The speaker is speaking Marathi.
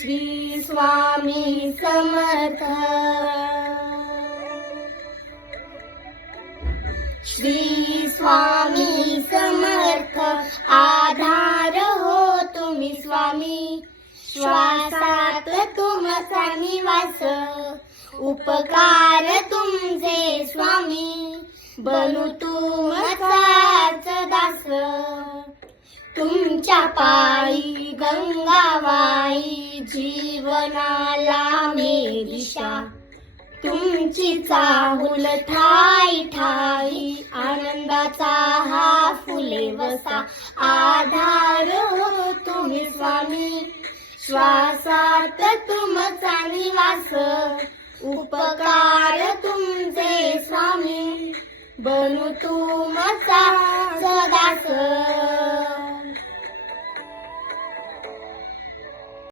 श्री स्वामी समर्थ. श्री स्वामी समर्थ आधार हो तुम्ही स्वामी. श्वासात तुमचा निवास उपकार तुमचे स्वामी. बनू तुमचाच दास तुमच्या पायी गंगाबाई जीवनाला मी दिशा. तुमची चाहुल ठाई ठाई आनंदाचा हा फुले वसा. आधार हो तुम्ही स्वामी. श्वासात तुमचा निवास उपकार तुमचे स्वामी. बनू तुमचा दास.